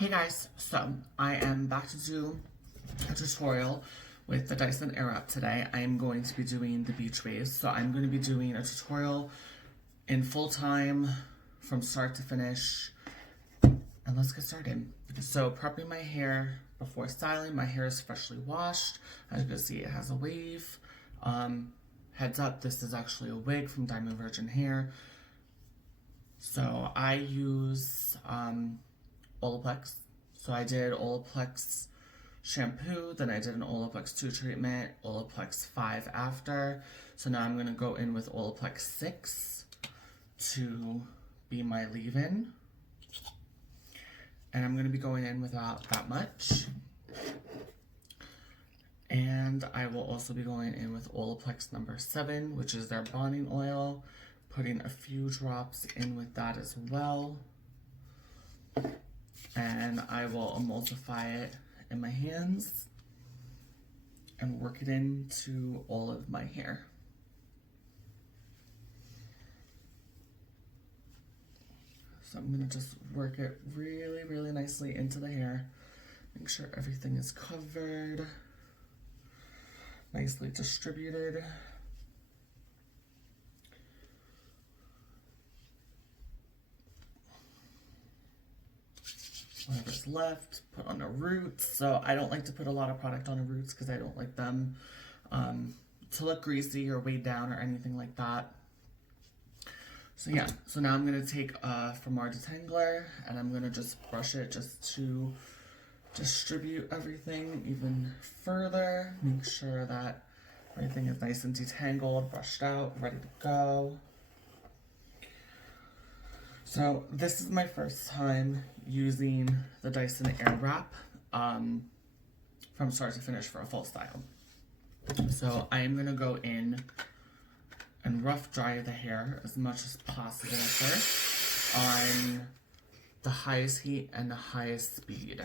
Hey guys, so I am back to do a tutorial with the Dyson Airwrap today. I am going to be doing the beach waves. So I'm going to be doing a tutorial in full time from start to finish. And let's get started. So prepping my hair before styling. My hair is freshly washed. As you can see, it has a wave. Heads up, this is actually a wig from Diamond Virgin Hair. So I use Olaplex. So I did Olaplex shampoo, then I did an Olaplex 2 treatment, Olaplex 5 after. So now I'm going to go in with Olaplex 6 to be my leave-in. And I'm going to be going in without that much. And I will also be going in with Olaplex number 7, which is their bonding oil. Putting a few drops in with that as well. And I will emulsify it in my hands and work it into all of my hair. So I'm going to just work it really, really nicely into the hair. Make sure everything is covered, nicely distributed. Whatever's left, put on the roots. So I don't like to put a lot of product on the roots because I don't like them to look greasy or weighed down or anything like that. So yeah, so now I'm going to take from our detangler and I'm going to just brush it just to distribute everything even further. Make sure that everything is nice and detangled, brushed out, ready to go. So this is my first time using the Dyson Airwrap from start to finish for a full style. So I am going to go in and rough dry the hair as much as possible first on the highest heat and the highest speed.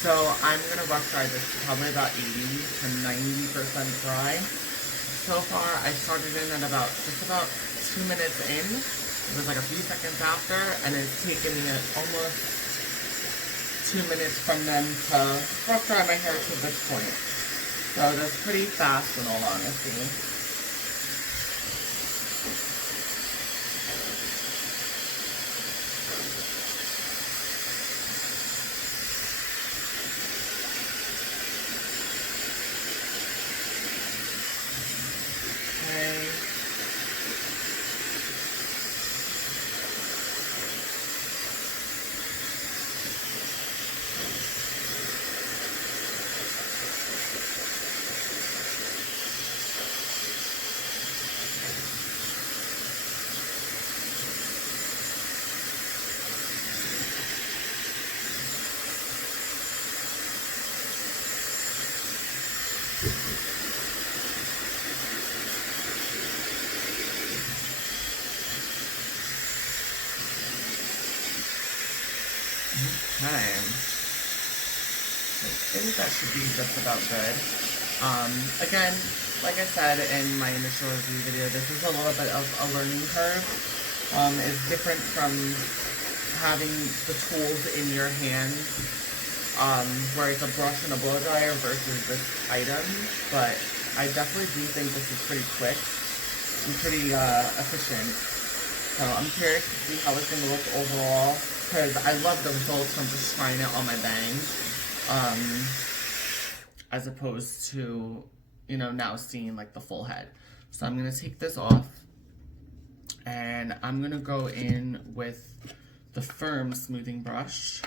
So I'm going to rough dry this probably about 80 to 90% dry. So far, I started in at just about 2 minutes in. It was like a few seconds after, and it's taken me almost 2 minutes from then to rough dry my hair to this point. So that's pretty fast in all honesty. Okay. I think that should be just about good. Again, like I said in my initial review video, this is a little bit of a learning curve. It's different from having the tools in your hand, where it's a brush and a blow dryer versus this item, but I definitely do think this is pretty quick and pretty efficient. So I'm curious to see how it's going to look overall, because I love the results from just trying it on my bangs, as opposed to, you know, now seeing like the full head. So I'm going to take this off, and I'm going to go in with the Firm smoothing brush,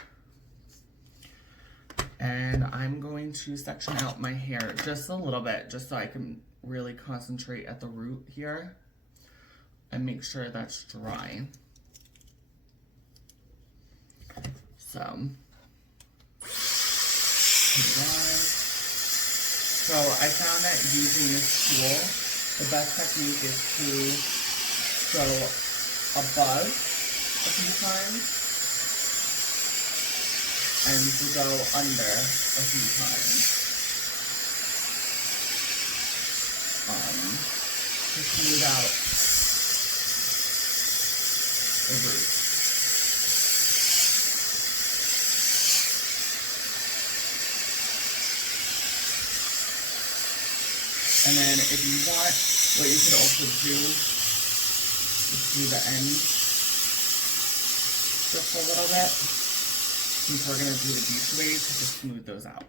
and I'm going to section out my hair just a little bit, just so I can really concentrate at the root here and make sure that's dry. So I found that using this tool, the best technique is to go above a few times and to go under a few times to smooth out the root. And then if you want, what you could also do is do the ends just a little bit, since we're gonna do the beach waves, to just smooth those out.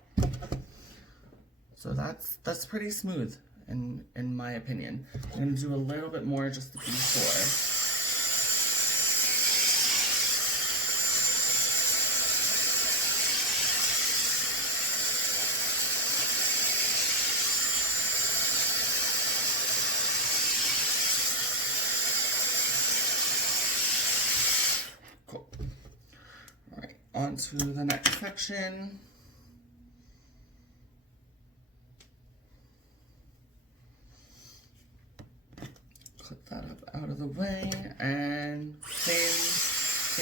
So that's pretty smooth in my opinion. I'm gonna do a little bit more just to be sure. On to the next section. Clip that up out of the way, and same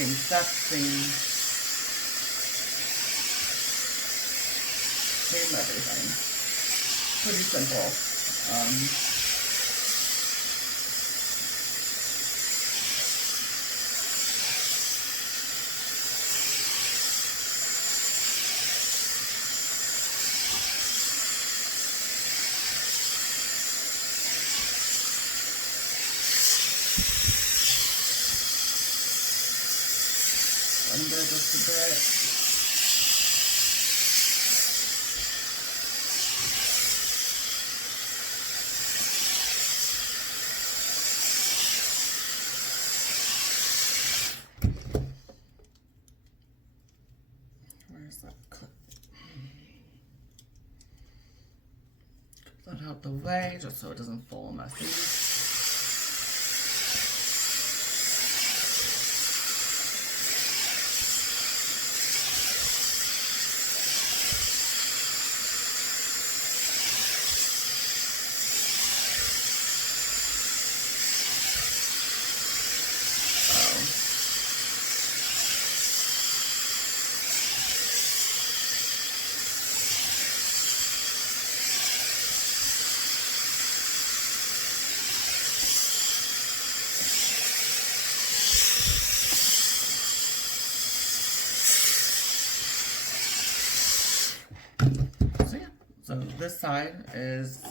step, same everything. Pretty simple. Under just a bit. Where's that clip? Get that out the way just so it doesn't fall messy. So this side is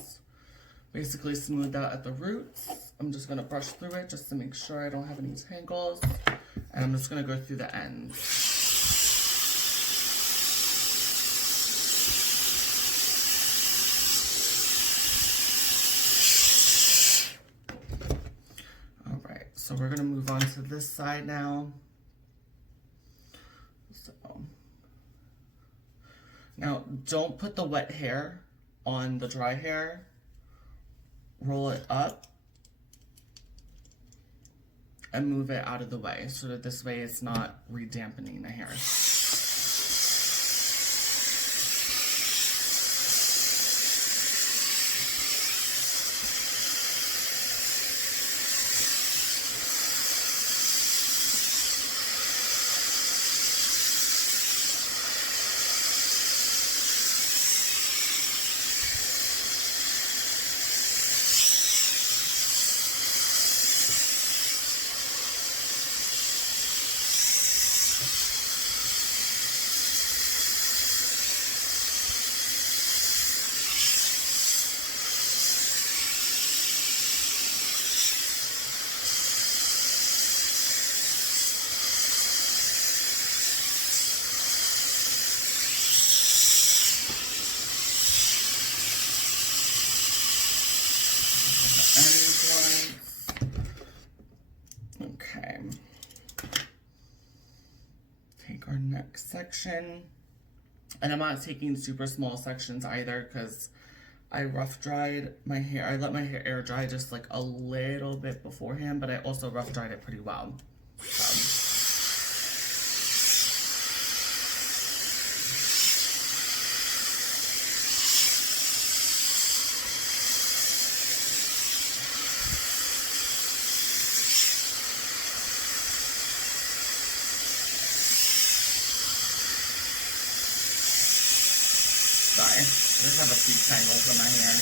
basically smoothed out at the roots. I'm just gonna brush through it just to make sure I don't have any tangles. And I'm just gonna go through the ends. All right, so we're gonna move on to this side now. Now, don't put the wet hair on the dry hair. Roll it up and move it out of the way so that this way it's not redampening the hair. next section. And I'm not taking super small sections either because I rough dried my hair. I let my hair air dry just like a little bit beforehand, but I also rough dried it pretty well. Sorry, I just have a few tangles in my hair.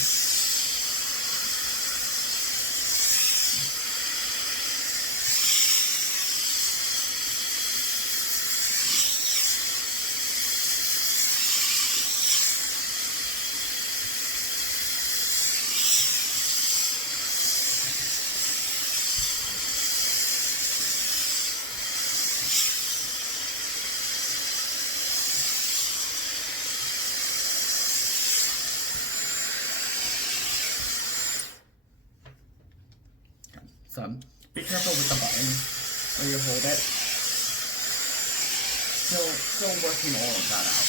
So be careful with the button where you hold it. Still working all of that out.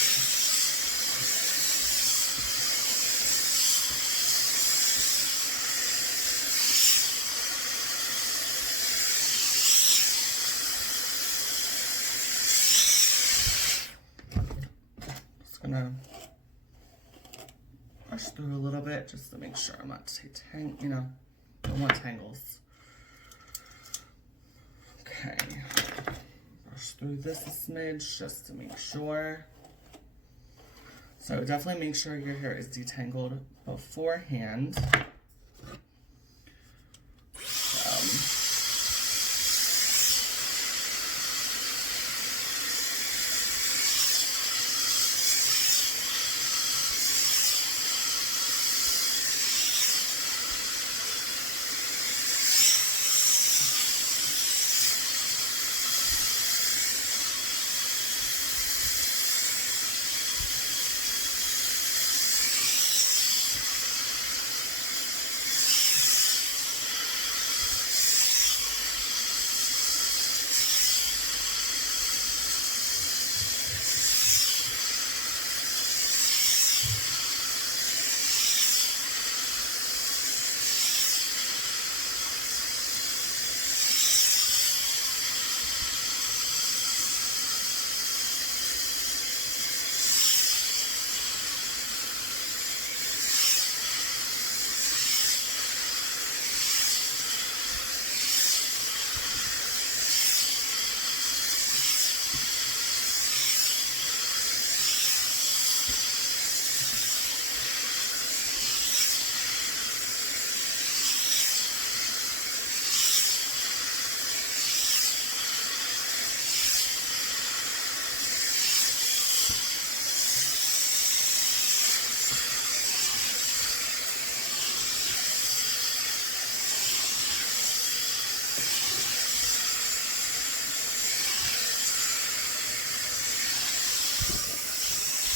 Just gonna brush through a little bit just to make sure I'm not don't want tangles. Okay, brush through this a smidge just to make sure. So definitely make sure your hair is detangled beforehand.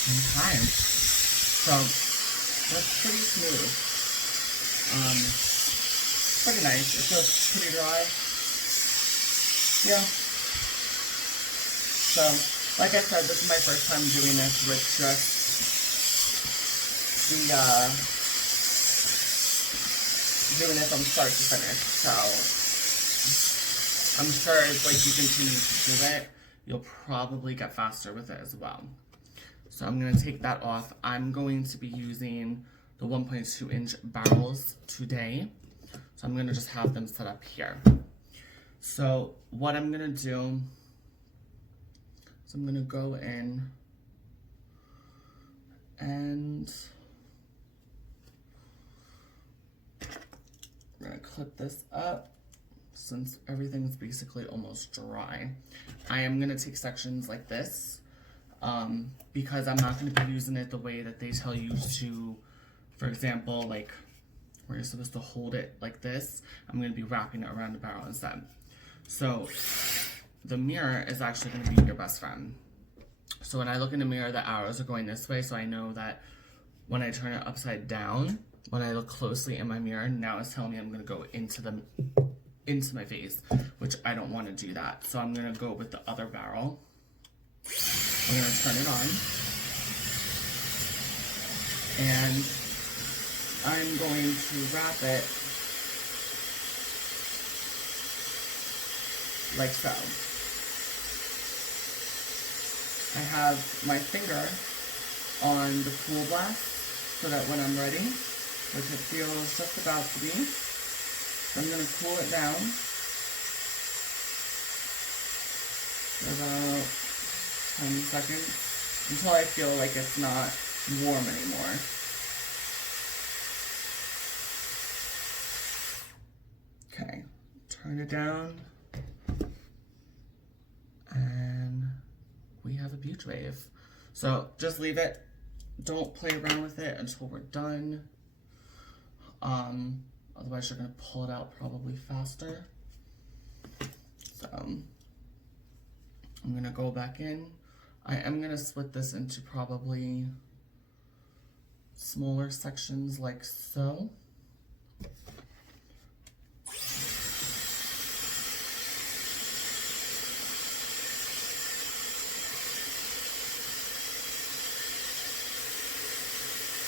Okay, so that's pretty smooth. Pretty nice. It feels pretty dry. Yeah. So, like I said, this is my first time doing this with just doing it from start to finish. So, I'm sure as like you continue to do it, you'll probably get faster with it as well. So I'm going to take that off. I'm going to be using the 1.2 inch barrels today. So I'm going to just have them set up here. So what I'm going to do is I'm going to go in and I'm going to clip this up since everything's basically almost dry. I am going to take sections like this. Because I'm not going to be using it the way that they tell you to, for example, like where you're supposed to hold it like this, I'm going to be wrapping it around the barrel instead. So the mirror is actually going to be your best friend. So when I look in the mirror, the arrows are going this way, so I know that when I turn it upside down, when I look closely in my mirror, now it's telling me I'm going to go into my face, which I don't want to do that. So I'm going to go with the other barrel. We're going to turn it on. And I'm going to wrap it like so. I have my finger on the cool blast so that when I'm ready, which it feels just about to be, I'm going to cool it down for about 10 seconds until I feel like it's not warm anymore. Okay, turn it down, and we have a beach wave. So just leave it. Don't play around with it until we're done. Otherwise you're gonna pull it out probably faster. So I'm gonna go back in. I am gonna split this into probably smaller sections like so.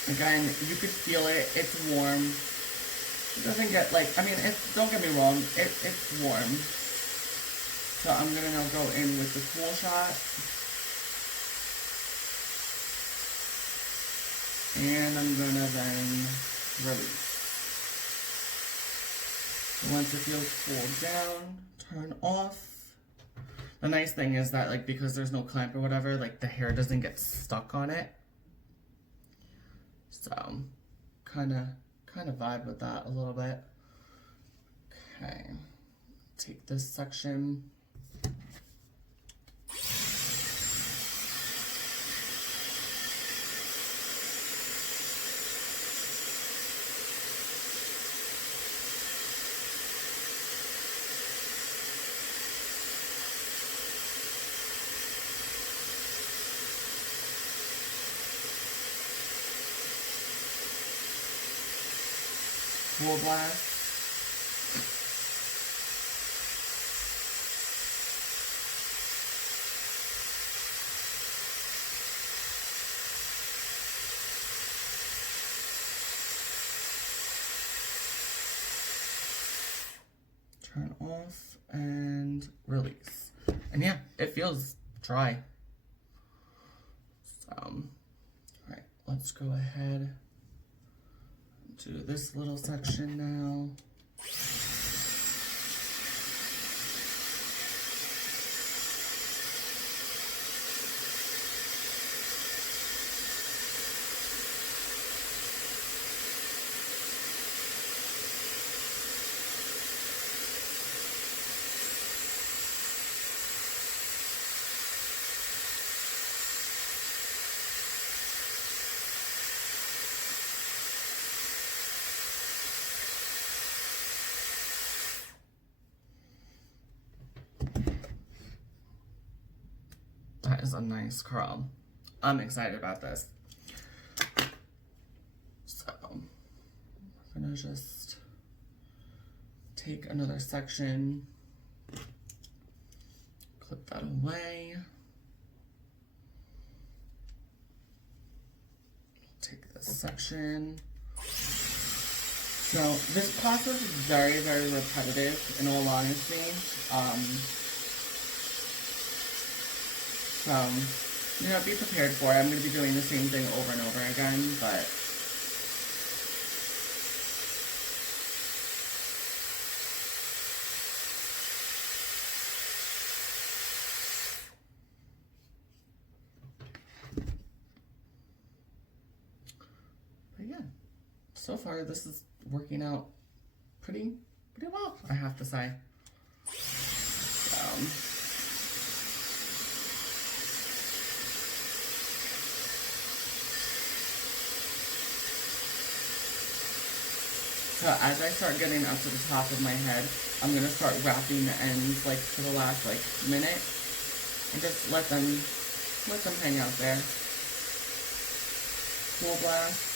Again, you could feel it, it's warm. It doesn't get like, I mean, don't get me wrong, it's warm. So I'm gonna now go in with the cool shot. And I'm gonna then release. So once it feels cooled down, turn off. The nice thing is that, like, because there's no clamp or whatever, like the hair doesn't get stuck on it. So kind of vibe with that a little bit. Okay, take this section. Cool blast. Turn off and release. And yeah, it feels dry. So, all right, let's go ahead. Do this little section now. That is a nice curl. I'm excited about this. So, I'm gonna just take another section, clip that away. Take this section. So this process is very, very repetitive in all honesty. So, you know, be prepared for it. I'm going to be doing the same thing over and over again, but yeah, so far this is working out pretty well, I have to say. So as I start getting up to the top of my head, I'm going to start wrapping the ends like for the last like minute and just let them hang out there. Cool blast.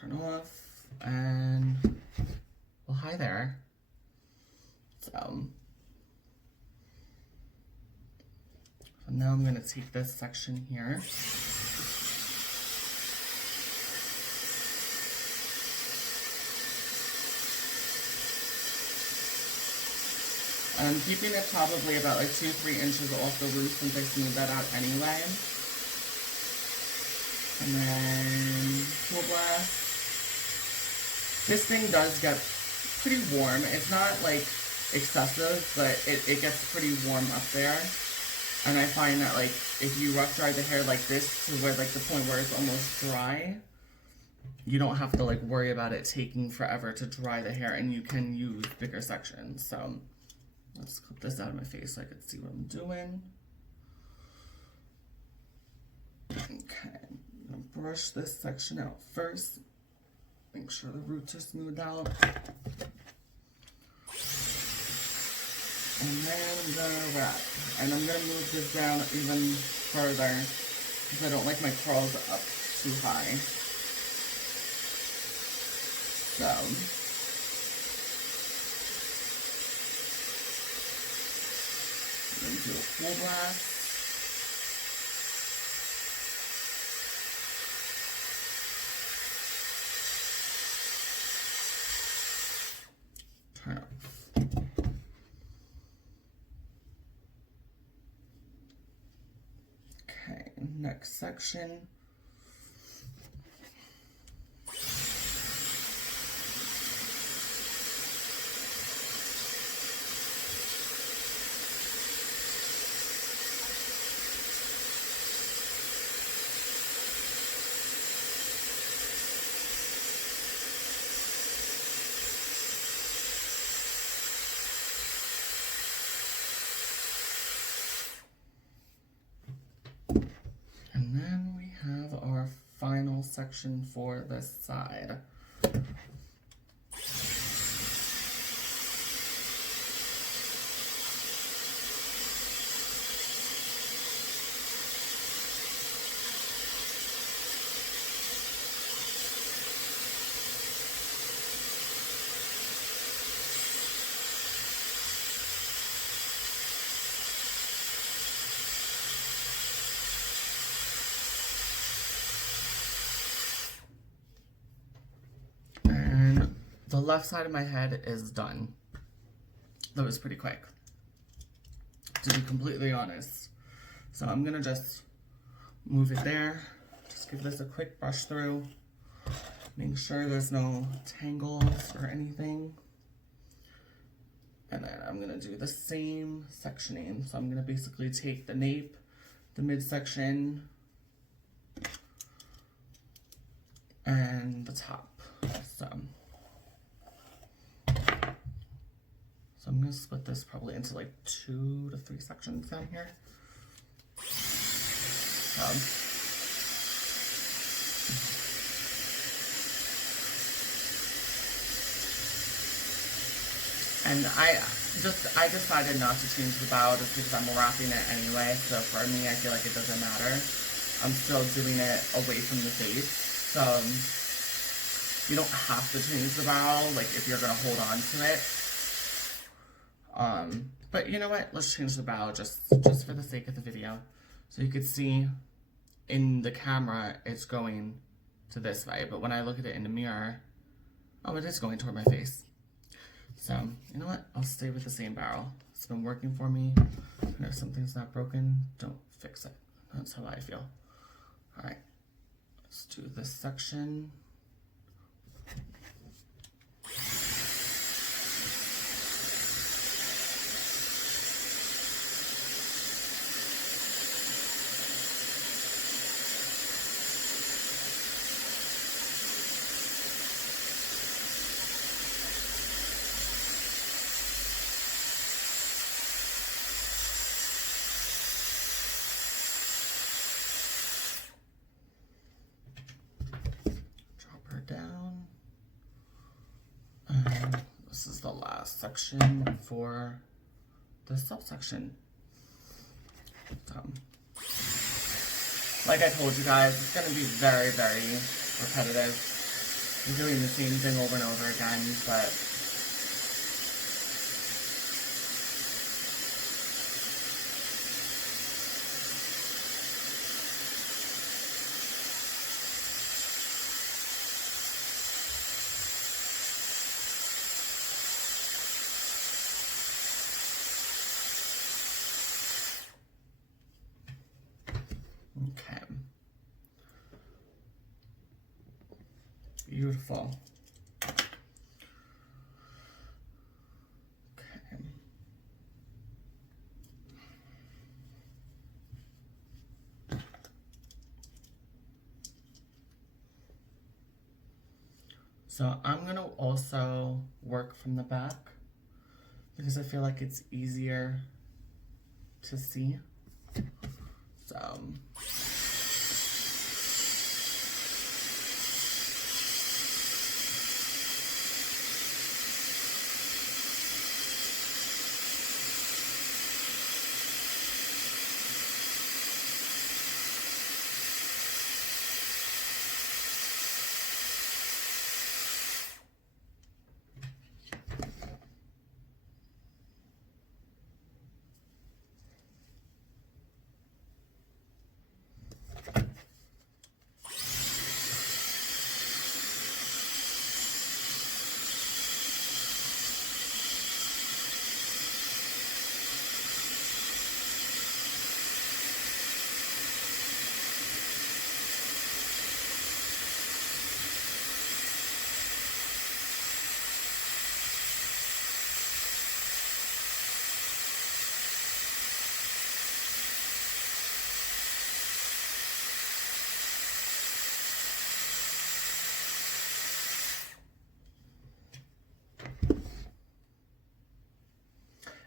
Turn off and hi there. So now I'm going to take this section here. I'm keeping it probably about like 2-3 inches off the roof since I smoothed that out anyway. And then cool blast. This thing does get pretty warm. It's not like excessive, but it gets pretty warm up there. And I find that like if you rough dry the hair like this to where like the point where it's almost dry, you don't have to like worry about it taking forever to dry the hair, and you can use bigger sections. So let's clip this out of my face so I can see what I'm doing. Okay, I'm gonna brush this section out first. Make sure the roots are smoothed out. And then I'm gonna wrap. And I'm gonna move this down even further because I don't like my curls up too high. So I'm gonna do a full blast. Turn off. Okay, next section. And then we have our final section for this side. The left side of my head is done. That was pretty quick, to be completely honest. So I'm gonna just move it there. Just give this a quick brush through. Make sure there's no tangles or anything. And then I'm gonna do the same sectioning. So I'm gonna basically take the nape, the midsection, and the top. So I'm gonna split this probably into like 2 to 3 sections down here. And I decided not to change the bow just because I'm wrapping it anyway. So for me, I feel like it doesn't matter. I'm still doing it away from the face. So you don't have to change the bow, like if you're gonna hold on to it. But you know what? Let's change the bow just for the sake of the video. So you could see in the camera, it's going to this way. But when I look at it in the mirror, oh, it is going toward my face. So, you know what? I'll stay with the same barrel. It's been working for me. And if something's not broken, don't fix it. That's how I feel. All right, let's do this section. Down, and this is the last section for the subsection. Like I told you guys, it's going to be very, very repetitive. I'm doing the same thing over and over again, but beautiful. Okay. So I'm gonna also work from the back because I feel like it's easier to see. So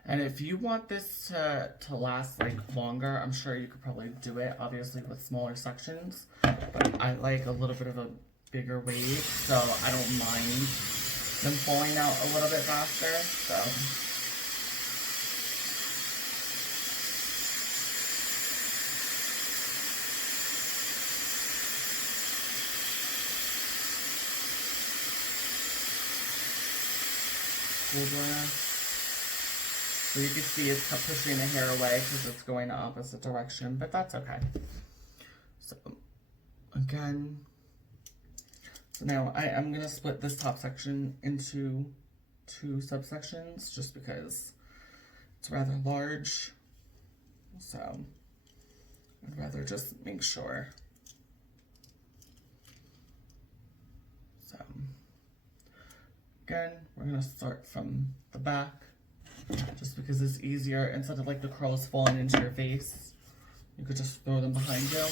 and if you want this to last like longer, I'm sure you could probably do it obviously with smaller sections, but I like a little bit of a bigger wave, so I don't mind them falling out a little bit faster. So cool dryer. So you can see it's pushing the hair away because it's going the opposite direction, but that's okay. So again, so now I'm gonna split this top section into 2 subsections just because it's rather large. So I'd rather just make sure. So again, we're gonna start from the back just because it's easier. Instead of like the curls falling into your face, you could just throw them behind you.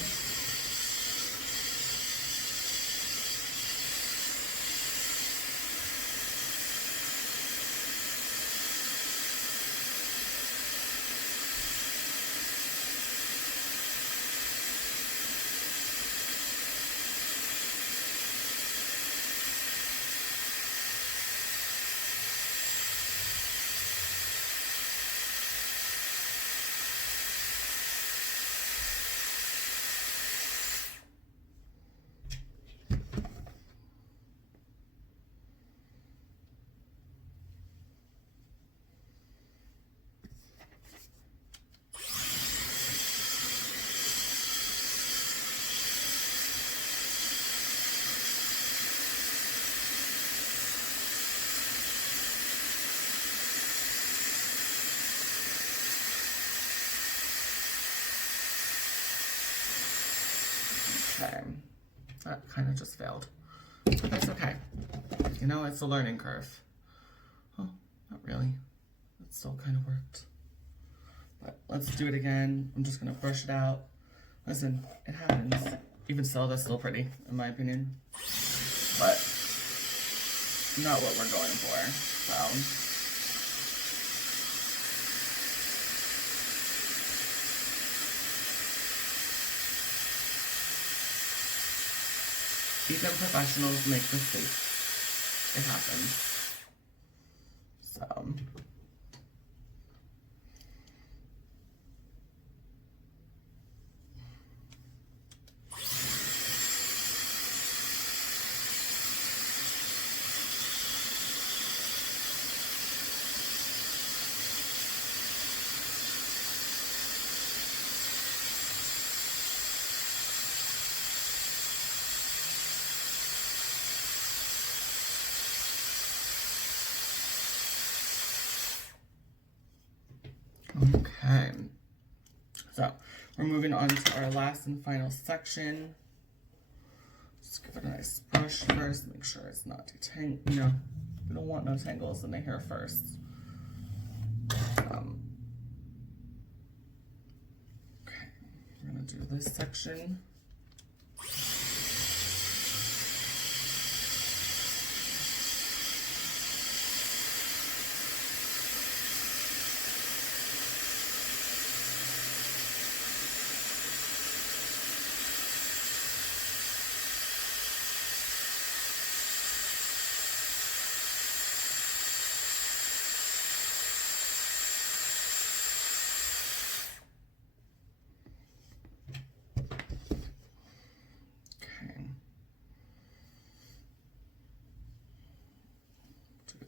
Okay, that kind of just failed. But that's okay. You know, it's a learning curve. Oh, not really. It still kind of worked. But let's do it again. I'm just going to brush it out. Listen, it happens. Even still, that's still pretty, in my opinion. But not what we're going for. So even professionals make mistakes. It happens. So okay, so we're moving on to our last and final section. Just give it a nice brush first, make sure it's not detangled. You know, we don't want no tangles in the hair first. Okay, we're gonna do this section.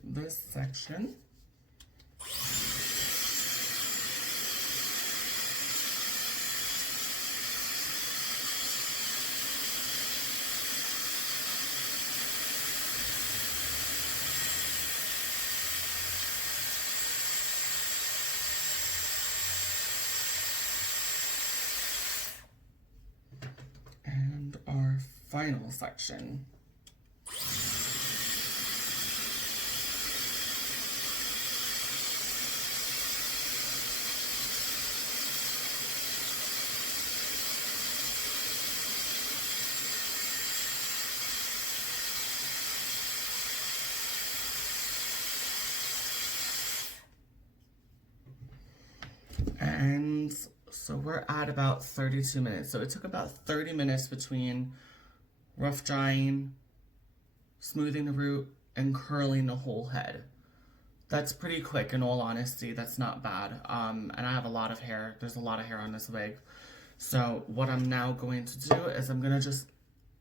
This section. And our final section. And so we're at about 32 minutes. So it took about 30 minutes between rough drying, smoothing the root, and curling the whole head. That's pretty quick, in all honesty. That's not bad. And I have a lot of hair. There's a lot of hair on this wig. So what I'm now going to do is I'm going to just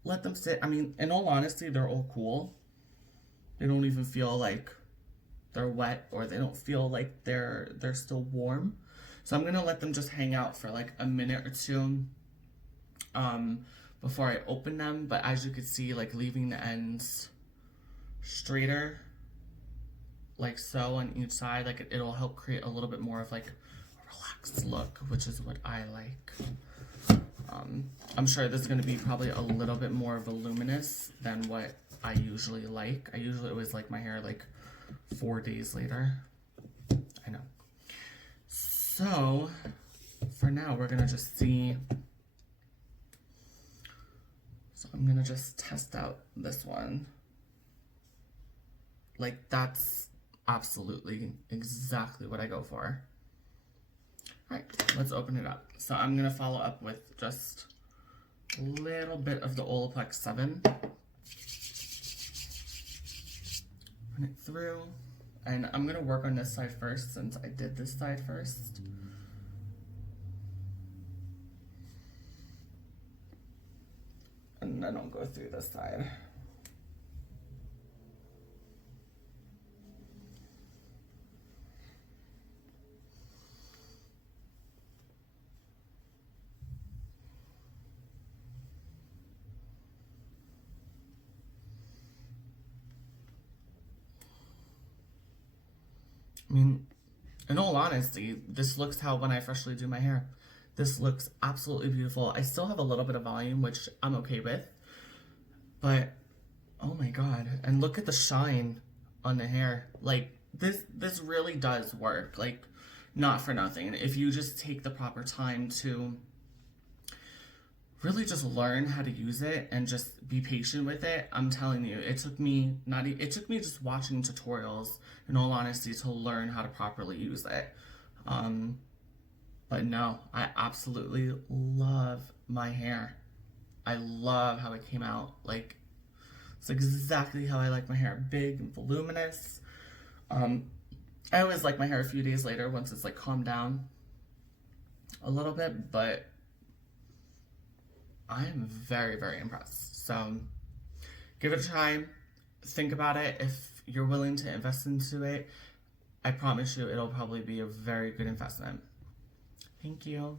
let them sit. I mean, in all honesty, they're all cool. They don't even feel like they're wet, or they don't feel like they're still warm. So I'm gonna let them just hang out for like a minute or two before I open them. But as you can see, like leaving the ends straighter, like so on each side, like it'll help create a little bit more of like a relaxed look, which is what I like. I'm sure this is gonna be probably a little bit more voluminous than what I usually like. I usually always like my hair like 4 days later. I know. So, for now, we're gonna just see. So I'm gonna just test out this one. Like, that's absolutely exactly what I go for. All right, let's open it up. So I'm gonna follow up with just a little bit of the Olaplex 7. Run it through. And I'm gonna work on this side first since I did this side first. And then I'll go through this side. I mean, in all honesty, this looks how when I freshly do my hair. This looks absolutely beautiful. I still have a little bit of volume, which I'm okay with. But, oh my god. And look at the shine on the hair. Like, this really does work. Like, not for nothing. If you just take the proper time to really just learn how to use it and just be patient with it, I'm telling you, it took me just watching tutorials, in all honesty, to learn how to properly use it. But no, I absolutely love my hair. I love how it came out. Like, it's exactly how I like my hair. Big and voluminous. I always like my hair a few days later once it's like calmed down a little bit, but I am very, very impressed. So give it a try. Think about it. If you're willing to invest into it, I promise you it'll probably be a very good investment. Thank you.